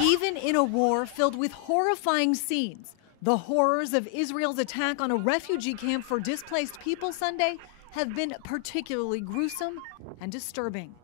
Even in a war filled with horrifying scenes, the horrors of Israel's attack on a refugee camp for displaced people Sunday have been particularly gruesome and disturbing.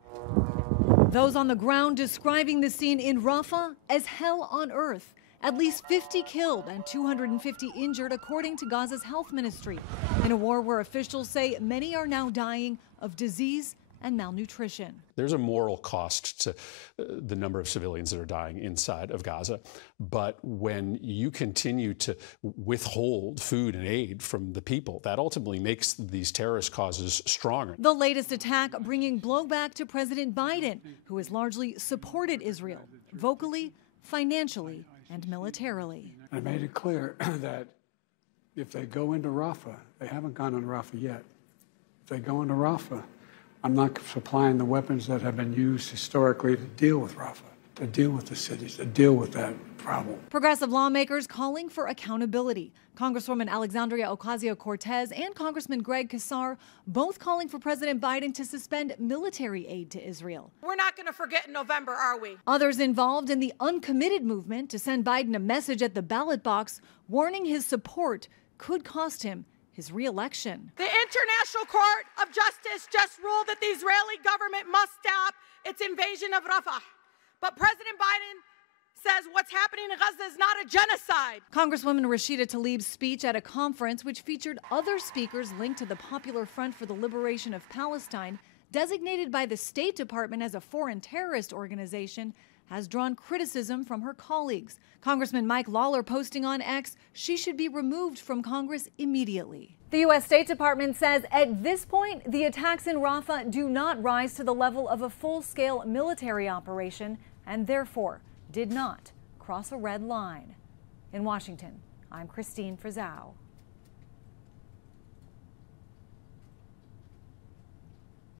Those on the ground describing the scene in Rafah as hell on earth. At least 50 killed and 250 injured, according to Gaza's health ministry, in a war where officials say many are now dying of disease and malnutrition. There's a moral cost to the number of civilians that are dying inside of Gaza. But when you continue to withhold food and aid from the people, that ultimately makes these terrorist causes stronger. The latest attack bringing blowback to President Biden, who has largely supported Israel, vocally, financially, and militarily. I made it clear that if they go into Rafah, they haven't gone into Rafah yet. If they go into Rafah, I'm not supplying the weapons that have been used historically to deal with Rafah, to deal with the cities, to deal with that problem. Progressive lawmakers calling for accountability. Congresswoman Alexandria Ocasio-Cortez and Congressman Greg Casar both calling for President Biden to suspend military aid to Israel. We're not going to forget in November, are we? Others involved in the uncommitted movement to send Biden a message at the ballot box warning his support could cost him his re-election. The International Court of Justice just ruled that the Israeli government must stop its invasion of Rafah. But President Biden says what's happening in Gaza is not a genocide. Congresswoman Rashida Tlaib's speech at a conference which featured other speakers linked to the Popular Front for the Liberation of Palestine, designated by the State Department as a foreign terrorist organization, has drawn criticism from her colleagues. Congressman Mike Lawler posting on X, she should be removed from Congress immediately. The U.S. State Department says at this point, the attacks in Rafah do not rise to the level of a full-scale military operation and therefore did not cross a red line. In Washington, I'm Christine Frizzau.